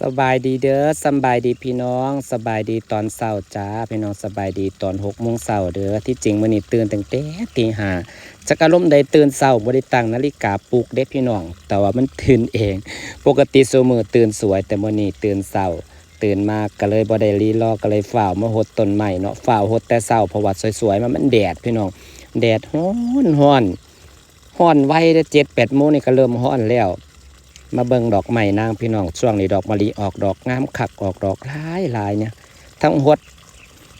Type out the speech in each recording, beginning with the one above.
สบายดีเด้อสบายดีพี่น้องสบายดีตอนเช้าจ้าพี่น้องสบายดีตอน6 โมงเช้าเด้อที่จริงมื้อนี้ตื่นตั้งแต่ตี 5จักอารมณ์ใดตื่นเช้าบ่ได้ตั้งนาฬิกาปลุกเด้พี่น้องแต่ว่ามันตื่นเองปกติซุมื้อตื่นสวยแต่มื้อนี้ตื่นเช้าตื่นมาก็เลยบ่ได้รีรอก็เลยฟ้าวมารดต้นไม้เนาะฟ้าวรดแต่เช้าเพราะว่าสวยๆมันแดดพี่น้องแดดร้อนไวเด้อ7-8 โมงนี่ก็เริ่มร้อนแล้ว มาเบิ่งดอกไม้นางพี่น้องช่วงนี้ดอกมะลิออกดอกงามคักออกดอกหลายเนี่ยทั้งหด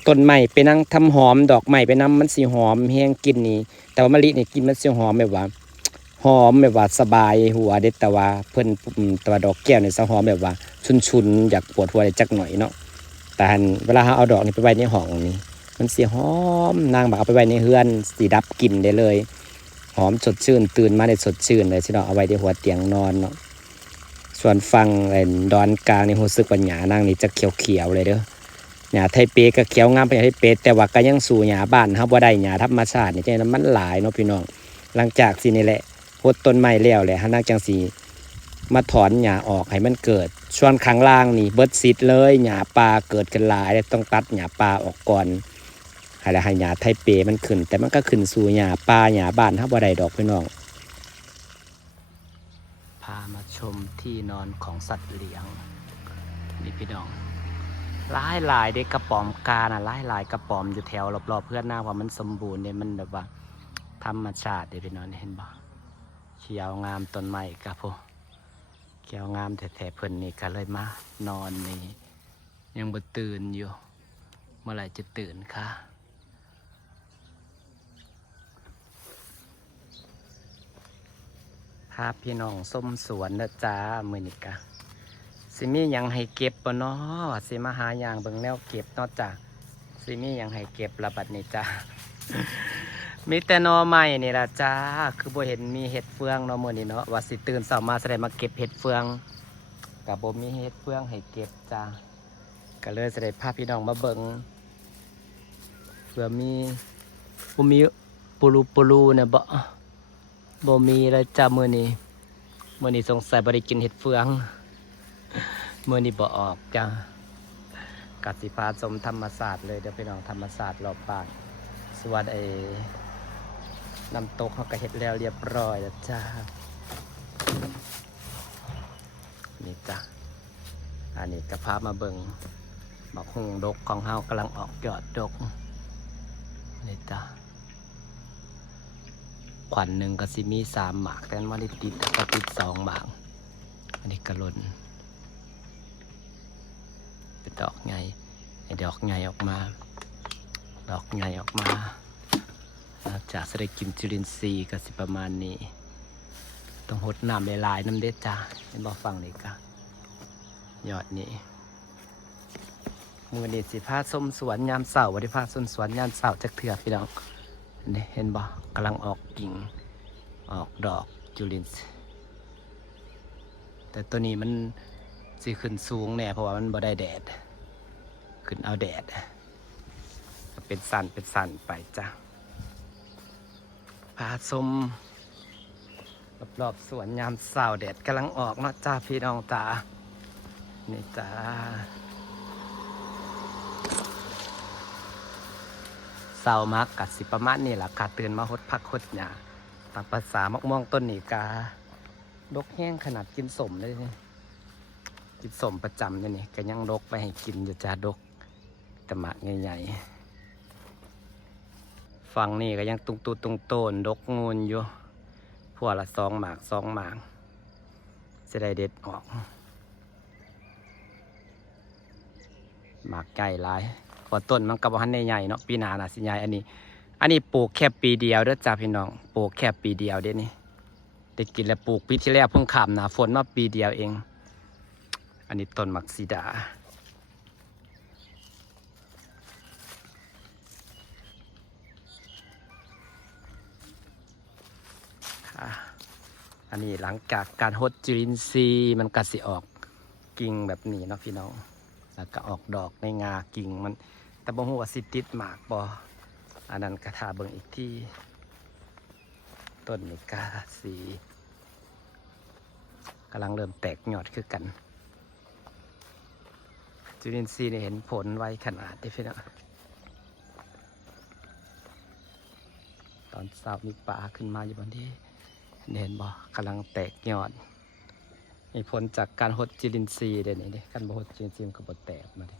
ต้นไม้ไปนั่งทำหอมดอกไม้ไปนำมันสิหอมแฮงกินนี่แต่ว่ามะลินี่กินมันสิหอมแบบว่าหอมแบบว่าสบายหัวเด็ดแต่ว่าเพิ่นแต่ว่าดอกแก้วนี่สะหอมแบบว่าชุนๆอยากปวดหัวได้จักหน่อยเนาะแต่หั้นเวลาเราเอาดอกนี่ไปไว้ในห้องนี่มันสิหอมนางบอกเอาไปไว้ในเฮือนสิดับกลิ่นได้เลยหอมสดชื่นตื่นมาได้สดชื่นเลยสิเนาะเอาไว้ที่หัวเตียงนอนเนาะ ส่วนฟังดอนกลางนี่รู้สึกว่าหญ้านางนี่จะเขียวๆเลยเด้อหญ้าไทเปก็เขียวงามไปไทเปแต่ว่าก็ยังสู่หญ้าบ้านเฮาบ่ได้หญ้าธรรมชาตินี่จังนั้นมันหลายเนาะพี่น้องหลังจากสินี่แหละโพดต้นไม้แล้วแหละหานางจังสิมาถอนหญ้าออกให้มันเกิดส่วนข้างล่างนี่เบิดซิดเลยหญ้าป่าเกิดกันหลายต้องตัดหญ้าป่าออกก่อนให้ละให้หญ้าไทเปมันขึ้นแต่มันก็ขึ้นสู่หญ้าป่าหญ้าบ้านเฮาบ่ได้ดอกพี่น้อง พามาชมที่นอนของสัตว์เลี้ยงนี่พี่น้องหลายเด็กกระป๋อมกาน่ะหลายกระป๋อมอยู่แถวรอบๆเพื่อนหน้าว่ามันสมบูรณ์เนี่ยมันแบบว่าธรรมชาติเดี๋ยวพี่น้องเห็นบ่เขียวงามต้นไม้กับพวกเขียวงามแถบเพิ่นนี่ก็เลยมานอนนี่ยังบ่ตื่นอยู่เมื่อไหร่จะตื่นคะพาพี่น้องส้มสวนนะจ้ามื้อนี้กะ สิมีหยังให้เก็บบ่เนาะสิมาหาอย่างเบิ่งแนวเก็บเนาะจ้ะสิมีหยังให้เก็บละบัดนี้จ้า มีแต่หน่อไม้นี่ล่ะจ้าคือบ่เห็นมีเห็ดเฟืองเนาะมื้อนี้เนาะว่าสิตื่นเช้ามาสิได้มาเก็บเห็ดเฟืองก็บ่มีเห็ดเฟืองให้เก็บจ้าก็เลยสิได้พาพี่น้องมาเบิ่งเผื่อมีบ่มีปูรูเนี่ยบ่มีเลยจ้ามื้อนี้สงสัยบ่ได้กินเห็ดเฟืองมื้อนี้บ่ออกจ้า กัสิพาชมธรรมศาสตร์เลยเดี๋ยวไปลองธรรมศาสตร์รอบบ้านส่วนน้ำตกเขาก็เฮ็ดแล้วเรียบร้อยแล้วจ้านี่จ้ะอันนี้ก็พามาเบิ่งบักฮุงดกของเฮากำลังออกยอดดกนี่จ้ะขวัญหนึ่งก็สิมี3 หมากแต่มันได้ติดก็ติด2 หมากอันนี้กระลนเป็นดอกไงดอกไงออกมาจะได้กินจุลินทรีย์ก็สิประมาณนี้ต้องหดน้ำหลายๆน้ำเด็ดจ้าเห็นบ่ฟังนี่กะยอดนี้มือนี่สิพาส้มสวนยามเสาร์วันที่พาส้มสวนยามเสาร์จักเถื่อพี่น้องนี่เห็นบ่กำลังออกกิ่งออกดอกจุลินทรีย์แต่ตัวนี้มันสิขึ้นสูงแน่เพราะว่ามันบ่ได้แดดขึ้นเอาแดดเป็นสันไปจ้ะพาชมรอบๆสวนยามเสาร์แดดกำลังออกเนาะจ้าพี่น้องจ้านี่จ้าเสาร์มักกัดสิประมาณนี่แหละกาตื่นมาหดพักหดหญ้าตามภาษามะม่วงต้นนี่กาดกแห้งขนาดกินสมเลยกินสมประจำนี่ก็ยังดกไปให้กินอยู่จ้าดกตะหมากใหญ่ๆฝั่งนี่ก็ยังตุงตูตุงโตนดกงูนอยู่พวกละ2 หมากจะได้เด็ดออกหมากใหญ่หลายพอต้นมันกระบอกใหญ่เนาะปีหน้าน่ะสิใหญ่อันนี้ปลูกแค่ปีเดียวเด้อจ้าพี่น้องปลูกแค่ปีเดียวเด้นี่ได้กินแล้วปลูกปีที่แล้วเพิ่งขามหนาฝนมาปีเดียวเองอันนี้ต้นมักซีดาอันนี้หลังจากการหดจุลินทรีย์มันก็สิออกกิ่งแบบนี้เนาะพี่น้องแล้วก็ออกดอกในงากิ่งมันแต่บ่ฮู้ว่าสิติดหมากบ่อันนั้นก็ท่าเบิ่งอีกที่ต้นนี้ก็สีกำลังเริ่มแตกยอดคือกัน จุลินทรีย์เนี่ยเห็นผลไวขนาดที่พี่น้องตอนเช้ามีปลาขึ้นมาอยู่บนที่เห็นบ่กำลังแตกยอดมีผลจากการหดจุลินทรีย์เดี๋ยวนี้ดิการบ่หดจุลินทรีย์มันก็บ่แตกมาดิ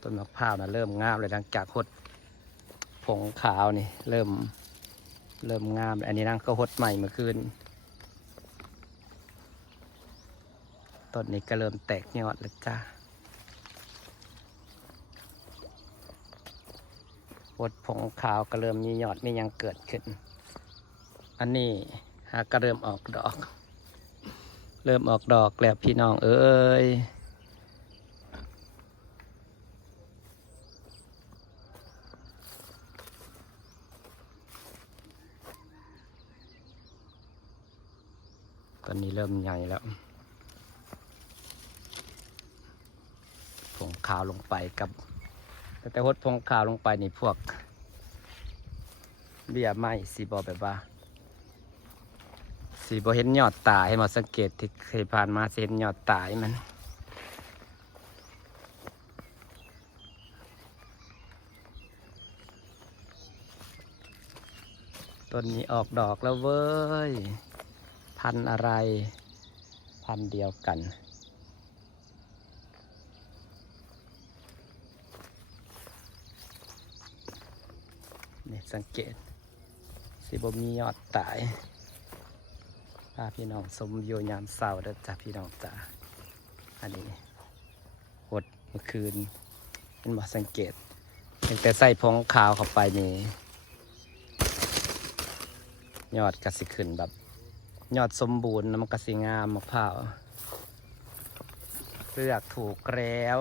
ต้นมะพร้าวนะเริ่มงามเลยหลังจากหดผงขาวนี่เริ่มงามอันนี้นั่งก็หดใหม่เมื่อคืนต้นนี้ก็เริ่มแตกยอดแล้วจ้าหดผงขาวก็เริ่มมียอดมียังเกิดขึ้นอันนี้ก็เริ่มออกดอกแล้วพี่น้องเอ้ยตอนนี้เริ่มใหญ่แล้วผงขาวลงไปกับแต่หดผงขาวลงไปนี่พวกเบี้ยไม้สีบอแบบว่าสีบอเห็นยอดตายให้มาสังเกตที่เคยผ่านมาเห็นยอดตายมันต้นนี้ออกดอกแล้วเว้ยพันธุ์อะไรพันธุ์เดียวกันนี่สังเกตสีบมียอดตายพาพี่น้องสมโยยามเศร้าเด้อจ้ะพี่น้องจ้าอันนี้หดเมื่อคืนเป็นบ่สังเกตตั้งแต่ใส่ผงขาวเข้าไปนี่ยอดกระสิขึ้นแบบยอดสมบูรณ์มันกระสิงามมะพร้าวเลือกถูกแล้ว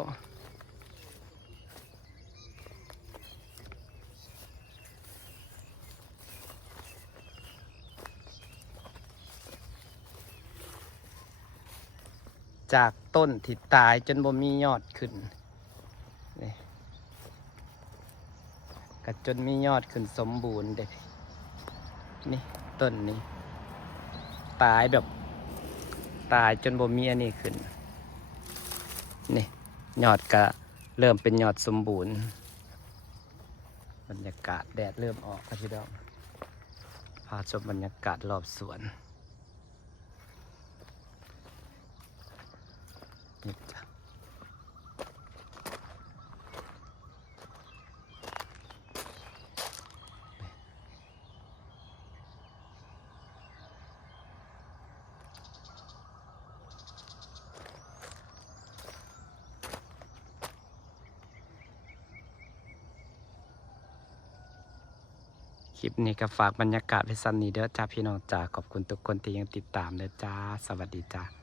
จากต้นที่ตายจนบ่มียอดขึ้นนี่ก็จนมียอดขึ้นสมบูรณ์เด็กนี่ต้นนี้ตายแบบตายจนบ่มีอันนี้ขึ้นนี่ยอดก็เริ่มเป็นยอดสมบูรณ์บรรยากาศแดดเริ่มออกครับพี่น้องพาชมบรรยากาศรอบสวนนี่จ้ะคลิปนี้ก็ฝากบรรยากาศไว้สั้นนี้เด้อจ้าพี่น้องจ้าขอบคุณทุกคนที่ยังติดตามเด้อจ้าสวัสดีจ้า